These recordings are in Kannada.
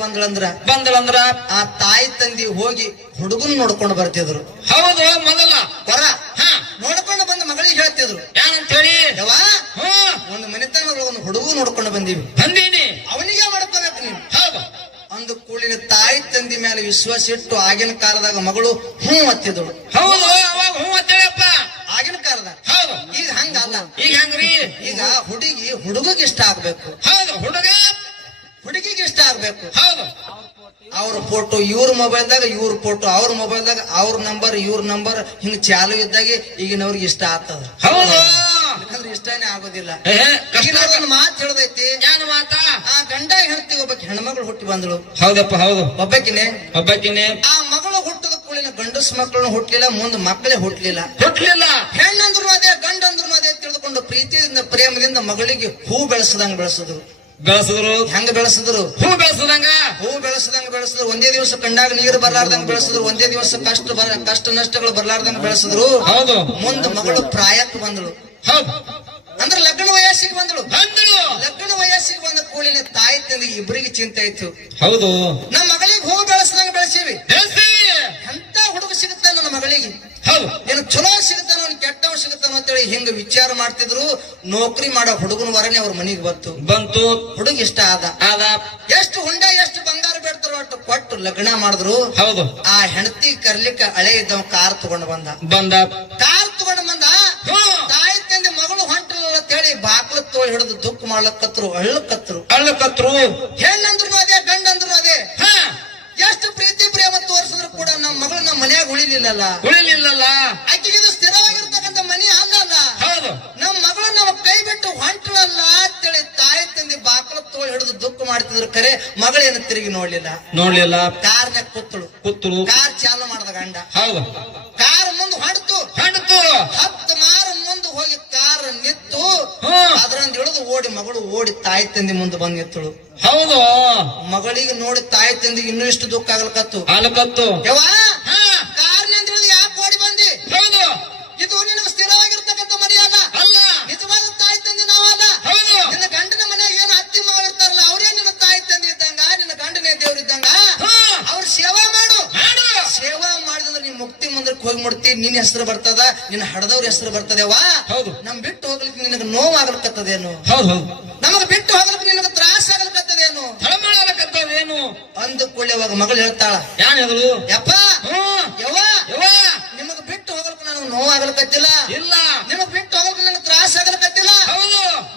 ಬಂದಳಂದ್ರ ಆ ತಾಯಿ ತಂದಿ ಹೋಗಿ ಹುಡುಗನ್ ನೋಡ್ಕೊಂಡು ಬರ್ತಿದ್ರು. ಹೌದು, ಮೊದಲ ಹೊರ ನೋಡ್ಕೊಂಡು ಬಂದ ಮಗಳಿಗೆ ಹೇಳ್ತಿದ್ರು ಏನಂತ ಹೇಳಿ, ಯವ್ವ ಒಂದು ಮನೆತನದ ಒಂದು ಹುಡುಗ ನೋಡ್ಕೊಂಡು ಬಂದೀವಿ, ಅವನಿಗೆ ಮಾಡ್ಕೋಬೇಕು ನೀನು. ಹೌದು ಅಂದ ಕೂಡಲಿನ ತಾಯಿ ತಂದಿ ಮೇಲೆ ವಿಶ್ವಾಸ ಇಟ್ಟು ಆಗಿನ ಕಾಲದಾಗ ಮಗಳು ಹತ್ತಿದಳು. ಹೌದು, ಅವಾಗ ಹತ್ತೇಳಪ್ಪ ಆಗಿನ ಕಾಲದಾಗ. ಹೌದು, ಈಗ ಹಂಗಲ್ಲ. ಈಗ ಹಂಗ್ರಿ, ಈಗ ಹುಡುಗಿಗೆ ಇಷ್ಟ ಆಗ್ಬೇಕು. ಹೌದು, ಹುಡುಗಿಗೆ ಇಷ್ಟ ಆಗ್ಬೇಕು. ಹೌದು, ಅವ್ರ ಫೋಟೋ ಇವ್ರ ಮೊಬೈಲ್ದಾಗ, ಇವ್ರ ಫೋಟೋ ಅವ್ರ ಮೊಬೈಲ್ದಾಗ, ಅವ್ರ ನಂಬರ್ ಇವ್ರ ನಂಬರ್ ಹಿಂಗ್ ಚಾಲು ಇದ್ದಾಗೆ ಈಗಿನವ್ರಿಗೆ ಇಷ್ಟ ಆಗ್ತದ. ಹೌದು, ಯಾಕಂದ್ರೆ ಇಷ್ಟನೇ ಆಗೋದಿಲ್ಲ. ಒಂದು ಮಾತು ಹೇಳದೈತಿ. ಏನು ಮಾತ? ಆ ಗಂಡ ಹೆಂಡತಿ ಒಬ್ಬಕ್ಕೆ ಹೆಣ್ಮಗಳು ಹುಟ್ಟಿ ಬಂದಳು. ಹೌದಪ್ಪ, ಹೌದು, ಒಬ್ಬಕಿನೇ. ಆ ಮಗಳು ಹುಟ್ಟದ ಕೂಡಲಿನ ಗಂಡಸ್ ಮಕ್ಕಳನ್ನು ಹುಟ್ಲಿಲ್ಲ, ಮುಂದೆ ಮಕ್ಕಳೇ ಹುಟ್ಲಿಲ್ಲ. ಹೆಣ್ಣಂದ್ರು ಅದೇ ಗಂಡಂದ್ರು ಅದೇ ತಿಳಿದುಕೊಂಡು ಪ್ರೀತಿಯಿಂದ ಪ್ರೇಮದಿಂದ ಮಗಳಿಗೆ ಹೂ ಬೆಳೆಸಿದ್ರು. ಹೆಂಗ ಬೆಳೆಸಿದ್ರು? ಹೂ ಬೆಳೆಸದಂಗ ಒಂದೇ ದಿವಸ ಕಂಡಾಗ ನೀರು ಬರ್ಲಾರ್ದಂಗ ಬೆಳೆಸಿದ್ರು. ಒಂದೇ ದಿವಸ ಕಷ್ಟ ನಷ್ಟಗಳು ಬರ್ಲಾರ್ದಂಗ ಬೆಳೆಸಿದ್ರು. ಹೌದು, ಮುಂದೆ ಮಗಳು ಪ್ರಾಯಕ್ಕೆ ಬಂದಳು. ಹೌದು, ಅಂದ್ರೆ ಲಗ್ನ ವಯಸ್ಸಿಗೆ ಬಂದಳು. ಲಗ್ನ ವಯಸ್ಸಿಗೆ ಬಂದ ಕೂಡಲಿನ ತಾಯಿ ತಂದೆ ಇಬ್ಬರಿಗೆ ಚಿಂತೆ ಇತ್ತು. ಹೌದು, ನಮ್ಮ ಮಗಳಿಗೆ ಹೂ ಬೆಳೆಸದಂಗ ಬೆಳೆಸೀವಿ, ಎಂತ ಹುಡುಗ ಸಿಗುತ್ತಾನ ನನ್ನ ಮಗಳಿಗೆ, ಏನು ಚಲೋ ಸಿಗುತ್ತಾನೋ ಕೆಟ್ಟವ ಸಿಗುತ್ತಾನೋ ಅಂತೇಳಿ ಹಿಂಗ ವಿಚಾರ ಮಾಡ್ತಿದ್ರು. ನೌಕರಿ ಮಾಡೋ ಹುಡುಗನ ವರನೇ ಅವ್ರ ಮನೆಗೆ ಬಂತು. ಹುಡುಗ ಇಷ್ಟ ಆದ. ಎಷ್ಟು ಹುಂಡೆ ಎಷ್ಟು ಬಂಗಾರ ಬೇಡ್ತಾರೋ ಅಷ್ಟು ಕೊಟ್ಟು ಲಗ್ನ ಮಾಡಿದ್ರು. ಹೌದು, ಆ ಹೆಂಡತಿ ಕರ್ಲಿಕ್ಕೆ ಹಳೆ ಇದ್ದವ ಕಾರ್ ತಗೊಂಡು ಬಂದ. ಕಾರ್ ತಗೊಂಡು ಬಂದ. ತಾಯಿ ತಂದೆ ಮಗಳು ಹೊಂಟಲ್ಲ ಅಂತ ಹೇಳಿ ಬಾಕ್ಲ ತೋಳಿ ಹಿಡಿದು ದುಃಖ ಮಾಡ್ಲಕ್ಕತ್ರು, ಅಳ್ಳಕತ್ರು. ಹೆಣ್ಣಂದ್ರು ಅದೇ ಗಂಡಂದ್ರು ಅದೇ. ಎಷ್ಟು ಪ್ರೀತಿ ಪ್ರೇಮ ತೋರಿಸಿದ್ರು ಕೂಡ ನಮ್ಮ ಮಗಳು ನಮ್ಮ ಮನ್ಯಾಗ ಉಳಿಲಿಲ್ಲಲ್ಲ. ಆಕೆಗೆ ಇದು ಸ್ಥಿರವಾಗಿರ್ತಕ್ಕಂಥ ಮನೆ ಅಲ್ಲಲ್ಲ. ನಮ್ಮ ಮಗಳು ನಮ್ಮ ಕೈ ಬಿಟ್ಟು ಹೊಂಟಳಲ್ಲ ಅಂತೇಳಿ ತಾಯಿ ತಂದೆ ಬಾಕ್ಲ ತೋಳಿ ಹಿಡಿದು ದುಃಖ ಮಾಡ್ತಿದ್ರು. ಕರೆ ಮಗಳೇನು ತಿರುಗಿ ನೋಡ್ಲಿಲ್ಲ. ಕಾರ್ನಾಗ ಕೂತಳು. ಕಾರ್ ಚಾಲು ಮಾಡ್ದ ಗಂಡ. ಕಾರ್ ಮುಂದೆ ಹೊಂಟು 10 ಮಾರು ಮುಂದೆ ಹೋಗಿ ಕಾರ್ ನಿತ್ತು. ಅದ್ರಂದ ಹಿಡಿದು ಮಗಳು ಓಡಿ ತಾಯಿ ತಂದೆ ಮುಂದೆ ಬಂದ್ ನಿತ್ತಳು. ಹೌದು, ಮಗಳಿಗೆ ನೋಡಿ ತಾಯಿ ತಂದಿಗೆ ಇನ್ನೂ ಇಷ್ಟು ದುಃಖ ಆಗ್ಲಕತ್ತು. ಯವ್ವ ಕಾರ್ನಿಂದ ಹಿಡಿದು ಯಾಕೆ ಓಡಿ ಬಂದಿ? ಹೌದು, ಇದು ನಿನಗೆ ಸ್ಥಿರವಾಗಿರ್ತಕ್ಕಂಥ ಮರ್ಯಾದ ಅಲ್ಲ. ನಿಜವಾದ ತಾಯಿ ತಂದೆ ನಾವಾದ. ನಿನ್ನ ಗಂಡನ ಮನೆಯಾಗ ಏನು ಅತ್ತಿ ಮಾಡಿರ್ತಾರಲ್ಲ, ಅವರೇ ನಿನ್ನ ತಾಯಿ ತಂದೆ ಇದ್ದಂಗ, ನಿನ್ನ ಗಂಡನೇ ದೇವ್ರಿದ್ದಂಗ. ಅವ್ರ ಸೇವಾ ಮಾಡು. ಸೇವಾ ಮಾಡಿದ್ರೆ ನೀನ್ ಮುಕ್ತಿ ಮಂದಿರಕ್ಕೆ ಹೋಗಿ ಮುಡ್ತಿ. ನಿನ್ನ ಹೆಸರು ಬರ್ತದ, ನಿನ್ನ ಹಡದವ್ರ ಹೆಸರು ಬರ್ತದೇವ. ನಮ್ ಬಿಟ್ಟು ಹೋಗ್ಲಿಕ್ಕೆ ನಿನಗೆ ನೋವು ಆಗ್ಲಿಕ್ಕತ್ತದೇನು? ನಮಗ ಬಿಟ್ಟು ಹೋಗ್ಲಿಕ್ಕೆ ನಿನಗೆ ತ್ರಾಸ ಆಗ್ಲಿಕ್ಕತ್ತದೇನು? ಅಂದುಕೊಳ್ಳುವಾಗ ಮಗಳು ಹೇಳ್ತಾಳ, ಯಪ್ಪ ನಿಮಗ್ ಬಿಟ್ಟು ಹೋಗ್ಲಿಕ್ಕೆ ನನಗೆ ನೋವು ಆಗ್ಲಿಕ್ಕತ್ತಿಲ್ಲ, ನಿಮಗ್ ಬಿಟ್ಟು ಹೋಗ್ಲಿಕ್ಕೆ ನನಗೆ ತ್ರಾಸ ಆಗ್ಲಿಕ್ಕತ್ತಿಲ್ಲ.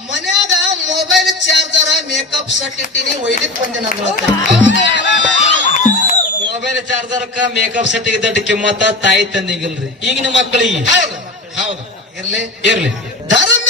ಮನ್ಯಾಗ ಮೊಬೈಲ್ ಚಾರ್ಜರ್ ಮೇಕಪ್ ಸೆಟ್ ಇಟ್ಟಿನಿ, ಒಯ್ಲಿಕ್ ಬಂದೆ ನಂದು. ಮೊಬೈಲ್ ಚಾರ್ಜರ್ಕ ಮೇಕಪ್ ಸೆಟ್ ಇದ್ದಟ್ಟು ಕಿಮ್ಮತ್ತ ತಾಯಿ ತಂದಿಗಿಲ್ರಿ ಈಗಿನ ಮಕ್ಕಳಿಗೆ. ಇರ್ಲಿ ಇರ್ಲಿ ಧರ್ಮ